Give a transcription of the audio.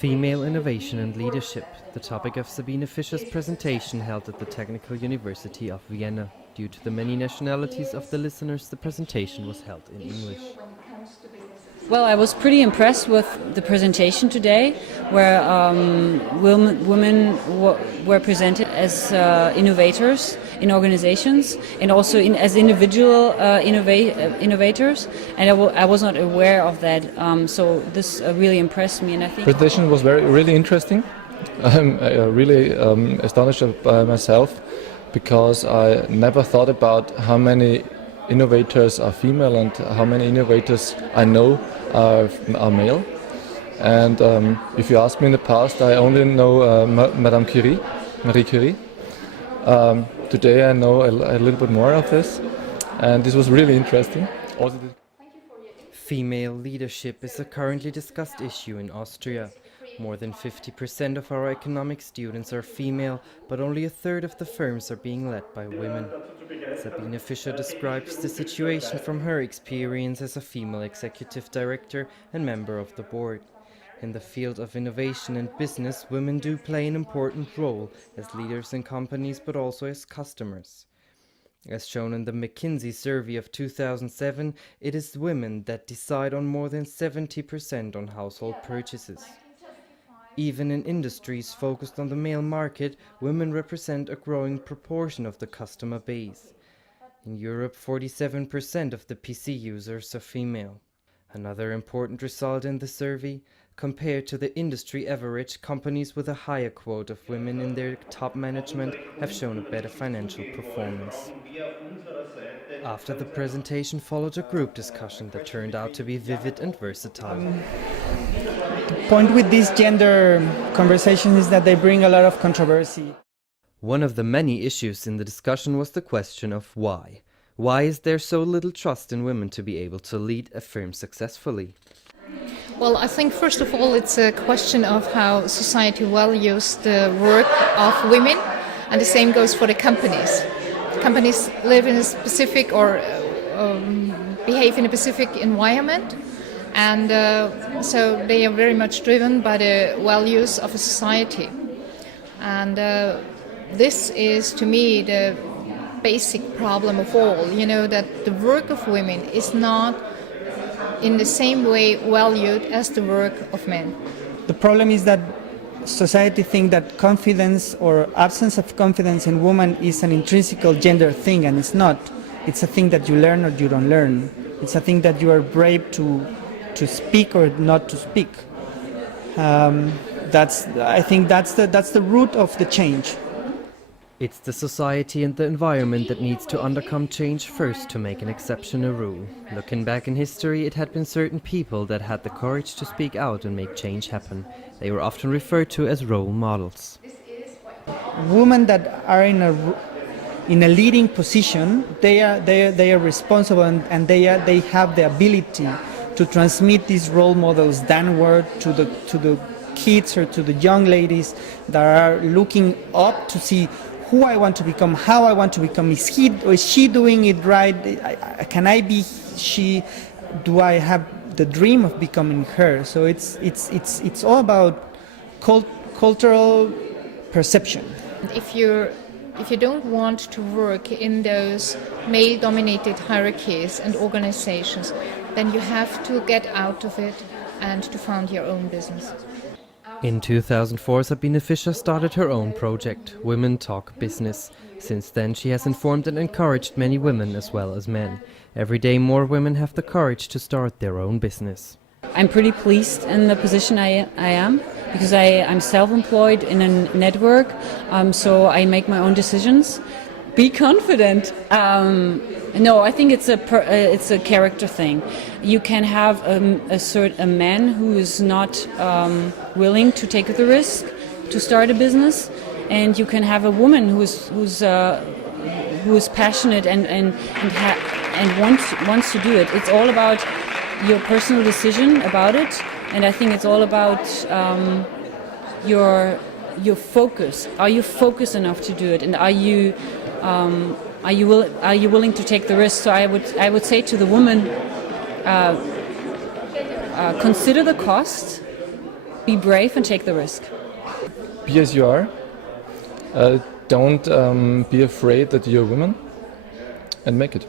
Female Innovation and Leadership, the topic of Sabine Fischer's presentation held at the Technical University of Vienna. Due to the many nationalities of the listeners, the presentation was held in English. Well, I was pretty impressed with the presentation today, where women were presented as innovators in organizations and also as individual innovators, and I was not aware of that, so this really impressed me. And I think the presentation was really interesting. I'm really astonished by myself, because I never thought about how many innovators are female and how many innovators I know are male. And if you ask me, in the past I only know Marie Curie. Today I know a little bit more of this, and this was really interesting. Female leadership is a currently discussed issue in Austria. More than 50% of our economic students are female, but only a third of the firms are being led by women. Sabine Fischer describes the situation from her experience as a female executive director and member of the board. In the field of innovation and business, women do play an important role as leaders in companies, but also as customers. As shown in the McKinsey survey of 2007, it is women that decide on more than 70% on household purchases. Even in industries focused on the male market, women represent a growing proportion of the customer base. In Europe, 47% of the PC users are female. Another important result in the survey: compared to the industry average, companies with a higher quota of women in their top management have shown a better financial performance. After the presentation followed a group discussion that turned out to be vivid and versatile. The point with these gender conversations is that they bring a lot of controversy. One of the many issues in the discussion was the question of why. Why is there so little trust in women to be able to lead a firm successfully? Well, I think first of all it's a question of how society values the work of women, and the same goes for the companies. Companies live in a specific or behave in a specific environment, and so they are very much driven by the values of a society. And this is, to me, the basic problem of all, that the work of women is not in the same way valued as the work of men. The problem is that society thinks that confidence or absence of confidence in women is an intrinsic gender thing, and it's not. It's a thing that you learn or you don't learn. It's a thing that you are brave to speak or not to speak. I think that's the root of the change. It's the society and the environment that needs to undercome change first to make an exception a rule. Looking back in history, it had been certain people that had the courage to speak out and make change happen. They were often referred to as role models. Women that are in a leading position, they are responsible, and they have the ability to transmit these role models downward to the kids or to the young ladies that are looking up to see who I want to become, how I want to become. Is he or is she doing it right? Can I be she? Do I have the dream of becoming her? So it's all about cultural perception. If you don't want to work in those male-dominated hierarchies and organizations, then you have to get out of it and to found your own business. In 2004, Sabine Fischer started her own project, Women Talk Business. Since then, she has informed and encouraged many women as well as men. Every day, more women have the courage to start their own business. I'm pretty pleased in the position I am, because I'm self-employed in a network, so I make my own decisions. Be confident. No, I think it's a character thing. You can have a man who is not willing to take the risk to start a business, and you can have a woman who is passionate and wants to do it. It's all about your personal decision about it, and I think it's all about your focus. Are you focused enough to do it, and are you willing to take the risk? So I would say to the woman, consider the cost, be brave and take the risk. Be as you are. Don't be afraid that you're a woman, and make it.